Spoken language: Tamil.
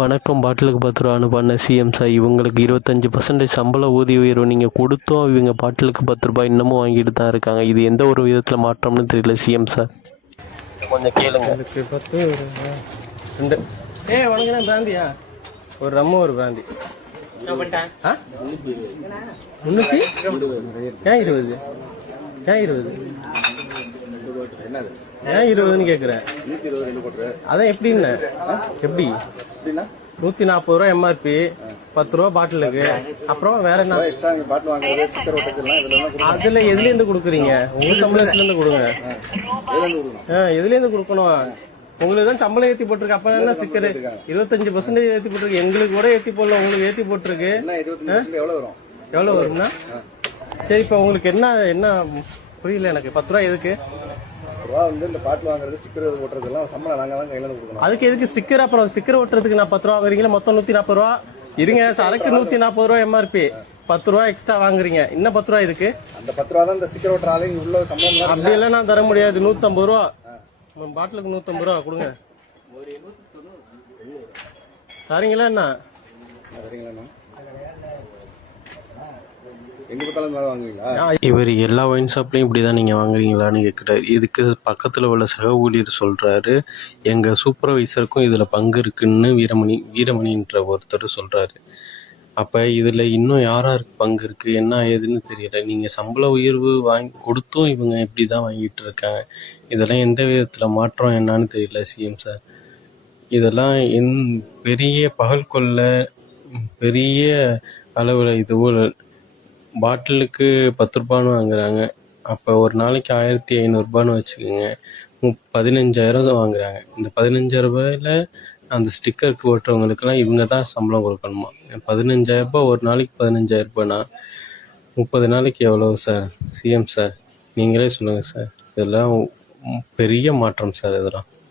வணக்கம். பாட்டிலுக்கு 10 ரூபான்னு பண்ண சிஎம் சார், இவங்களுக்கு 25% சம்பள ஊதிய உயர்வு நீங்கள் கொடுத்தும் இவங்க பாட்டிலுக்கு 10 ரூபாய் இன்னமும் வாங்கிட்டு தான் இருக்காங்க. இது எந்த ஒரு விதத்தில் மாற்றம்னு தெரியல சிஎம் சார். கொஞ்சம் கேளுங்க. 10 ரெண்டு வணக்கம் பிராந்தியா, ஒரு ரம்மு ஒரு பிராந்தி 300 ஏன் 20 ஏன் 20ன்னு கேட்குறேன். அதான் எப்படின்னு எப்படி 140 ரூபா எம்ஆர்பி, 10 ரூபா பாட்டிலுக்கு. அப்புறம் வேற என்ன அதுல எதுல இருந்து கொடுக்குறீங்க? உங்க சம்பளத்துல இருந்து கொடுங்க. எதுல இருந்து கொடுக்கணும்? உங்களுக்கு தான் சம்பளம் ஏற்றி போட்டிருக்கு. அப்ப என்ன ஸ்டிக்கர் 25% ஏற்றி போட்டிருக்கு. எங்களுக்கு கூட ஏற்றி போடல, உங்களுக்கு ஏற்றி போட்டிருக்கு. எவ்வளவு வரும்னா சரி, இப்ப உங்களுக்கு என்ன புரியல எனக்கு. 10 ரூபா எதுக்கு? அதுக்கு எதுக்கு ஸ்டிக்கர்? அப்புறம் ஸ்டிக்கர் ஒட்டுறதுக்கு நான் 10 ரூபா வாங்குறீங்களா? மொத்தம் 140 ரூபா. இருங்க, சரக்கு 140 ரூபா எம்ஆர்பி, 10 ரூபா எக்ஸ்ட்ரா வாங்குறீங்க. இன்னும் 10 ரூபா இதுக்கு? அந்த 10 ரூபா தான் இந்த ஸ்டிக்கர் ஒட்டுற ஆளு உள்ள சம்பளம். அப்படி எல்லாம் நான் தர முடியாது. 150 ரூபா பாட்டிலுக்கு 150 ரூபா கொடுங்க. சரிங்களா? என்ன இவர் எல்லா ஒயின் ஷாப்லையும் இப்படி தான் நீங்கள் வாங்குறீங்களான்னு கேட்குறாரு. இதுக்கு பக்கத்தில் உள்ள சக ஊழியர் சொல்கிறாரு, எங்கள் சூப்பர்வைசருக்கும் இதில் பங்கு இருக்குன்னு வீரமணின்ற ஒருத்தர் சொல்கிறாரு. அப்போ இதில் இன்னும் யாராருக்கு பங்கு இருக்குது, என்ன ஏதுன்னு தெரியல. நீங்கள் சம்பள உயர்வு வாங்கி கொடுத்தும் இவங்க இப்படி தான் வாங்கிட்டு இருக்காங்க. இதெல்லாம் எந்த விதத்தில் மாற்றம் என்னான்னு தெரியல சிஎம் சார். இதெல்லாம் பெரிய பகல் கொள்ளை, பெரிய அளவில் இது பாட்டிலுக்கு 10 ரூபான்னு வாங்குறாங்க. அப்போ ஒரு நாளைக்கு 1500 வச்சுக்கோங்க, 15,000 வாங்குறாங்க. இந்த 15,000 ரூபாயில் அந்த ஸ்டிக்கருக்கு ஓட்டுறவங்களுக்கெல்லாம் இவங்க தான் சம்பளம் கொடுக்கணுமா? 15,000 ரூபாய் ஒரு நாளைக்கு 15,000 ரூபாய்னா 30 நாளைக்கு எவ்வளோ சார்? சிஎம் சார், நீங்களே சொல்லுங்கள் சார். இதெல்லாம் பெரிய மாற்றம் சார் இதெல்லாம்.